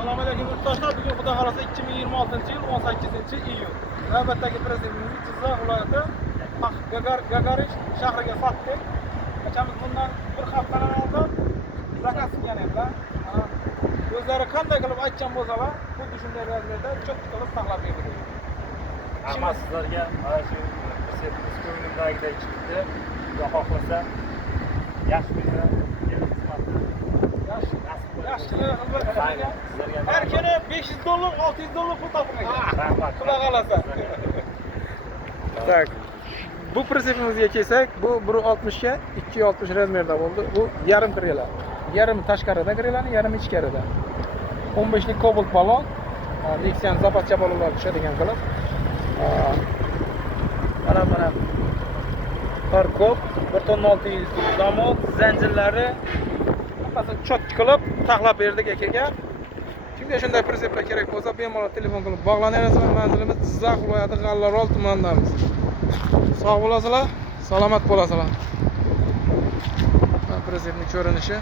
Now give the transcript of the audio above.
Assalomu alaykum yurtdoshlar. Bugun xudo xolasa 2026-yil 18-iyun. Navbatdagi prezidentimiz Jizzax viloyati Gagarin shahriga sotdik. Qachamiz bundan bir haftadan oldin zakaz qilgan edilar. O'zlari qanday qilib aytgan bo'lsalar, xuddi shunday razmerda cho'p qilib saqlab berdik. Hamma sizlarga mana shu prezidentimiz ko'nglimdagidek chiqdi. Xudo xohlasa yaxshi kunlar, Her kere $500, $600 pul topmayacak. Xudo xolasa. Tak. Bu pritsepimizga kelsak, bu 1.60 ga 2.60 razmerda bo'ldi. Bu yarim kirela. Yarim tashqarida kirelani, yarim ichkarida. 15 lik Cobalt balon, Lexian zapascha balonlar tushadigan qilib. Mana parkop 1.6 zamok, zanjirlari hammasi cho'tki qilib taxlab berdik akaga. Kimga shunday pritseplar kerak bo'lsa, bemalol telefon qilib bog'lanaverasizlar. Manzilimiz Jizzax viloyati G'allarol tumanidamiz. Sog' bo'lasizlar, salomat bo'lasizlar. Pritsepning ko'rinishi